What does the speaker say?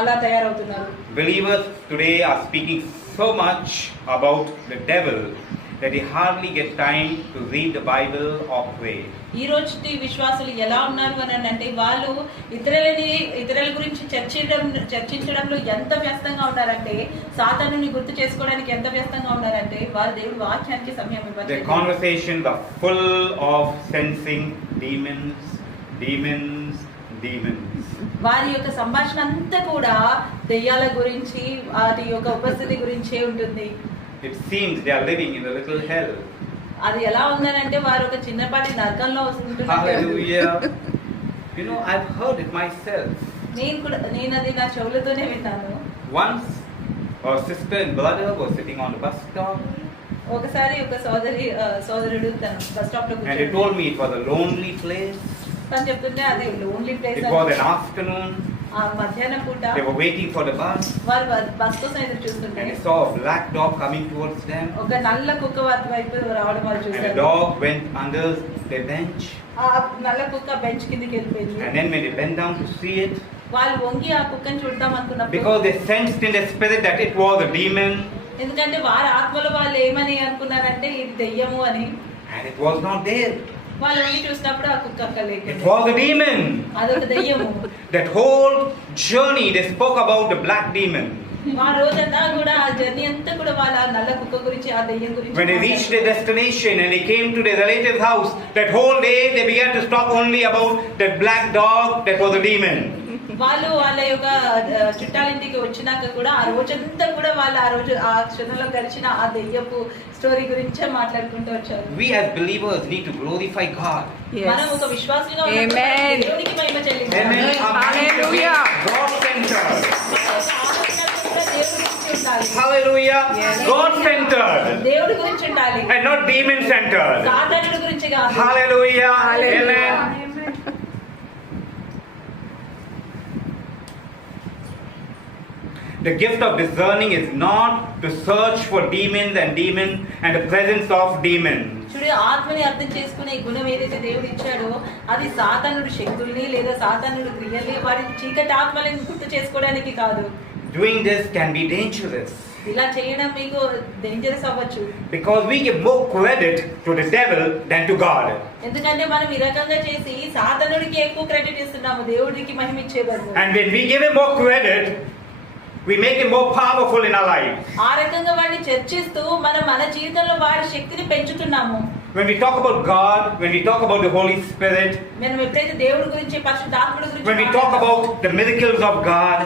అలా తయారవుతున్నారు. Believers today are speaking so much about the devil that they hardly get time to read the Bible or pray. ఈ రోజుటి విశ్వాసులు ఎలా ఉన్నారు అని అంటే వాళ్ళు ఇతరుల గురించి చర్చించడంలో ఎంత వ్యస్తంగా ఉన్నారంటే, సాతానుని గుర్తు చేసుకోవడానికి ఎంత వ్యస్తంగా ఉన్నారంటే వారు దేవుడి వాక్యానికి సమయం ఇవ్వరు. Their conversations are full of sensing demons. వారి యొక్క సంభాషణ అంతా కూడా దెయ్యాల గురించి, వాటి యొక్క ఉపస్థితి గురించే ఉంటుంది. It seems they are living in a little hell. అది ఎలా ఉందనంటే వారు ఒక చిన్నపాటి నరకంలో ఉంటున్నారు. Hallelujah. You know, I've heard it myself. నేను అది నా చెవులతోనే విన్నాను. Once our sister and brother were sitting on the bus stop. ఒకసారి ఒక సోదరుడు తన బస్ స్టాప్ లో And they told me it was a lonely place. తను చెప్తుంటే అది lonely place. It was an afternoon. మధ్యాహ్నం పూట They were waiting for the bus. వారు బస్ కోసం ఎదురు చూస్తుంటే And they saw a black dog coming towards them. ఒక నల్ల కుక్క వారి వైపు రావడం వాళ్ళు And the చూశారు. dog went under their bench. ఆ నల్ల కుక్క బెంచ్ కిందకి వెళ్ళిపోయింది. And then when they bent down to see it, వాళ్ళు వంగి ఆ కుక్కని చూద్దాం అనుకున్నప్పుడు, because they sensed in their spirit that it was a demon, ఎందుకంటే వారి ఆత్మలో వాళ్ళు ఏమని అనుకున్నారంటే ఇది దెయ్యము అని. and it was not there. వాళ్ళు వంగి చూసినప్పుడు ఆ కుక్క అక్కడ It లేకుండా was a demon. అదొక దెయ్యము. That whole journey they spoke about the black demon. ఆ రోజంతా కూడా ఆ జర్నీ అంతా కూడా వాళ్ళ నల్ల కుక్క గురించి, ఆ దెయ్యం గురించి. When they reached their destination and they came to their relative's house, that whole day they began to talk only about that black dog that was a demon. వాళ్ళు వాళ్ళ యొక్క చుట్టాలింటికి వచ్చినాక కూడా ఆ రోజంతా కూడా వాళ్ళు ఆ క్షణంలో గడిచిన ఆ దెయ్యపు స్టోరీ గురించే మాట్లాడుకుంటూ వచ్చారు. We as believers need to glorify God. మనం ఒక విశ్వాసులుగా Amen. దేవునికి మహిమ చెల్లించాలి. Amen. Hallelujah. God centered. Hallelujah. Hallelujah. God centered. దేవుడి గురించి ఉండాలి. And not demon centered. సాతానుడి గురించి కాదు. Hallelujah. Hallelujah. Amen. The gift of discerning is not to search for demons and the presence of demons. చూడు, ఆత్మని అర్థం చేసుకునే గుణం ఏదైతే దేవుడు ఇచ్చాడో అది సాతానుడి శక్తుల్ని లేదా సాతానుడి క్రియల్ని, వాడి చీకటి ఆత్మలని గుర్తు చేసుకోవడానికి కాదు. Doing this can be dangerous. ఇలా చేయడం మీకు డేంజరస్ అవ్వచ్చు. Because we give more credit to the devil than to God. ఎందుకంటే మనం ఈ రకంగా చేసి సాతానుడికి ఎక్కువ క్రెడిట్ ఇస్తున్నాము దేవుడికి మహిమ ఇచ్చే బదులు. And when we give him more credit, we make him more powerful in our life. ఆ రకంగా వాడిని చర్చిస్తూ మనం మన జీవితంలో వాడి శక్తిని పెంచుతున్నాము. When we talk about God, when we talk about the Holy Spirit, మనం ఎప్పుడైతే దేవుడి గురించి, పరిశుద్ధాత్ముడి గురించి, when we talk about the miracles of God,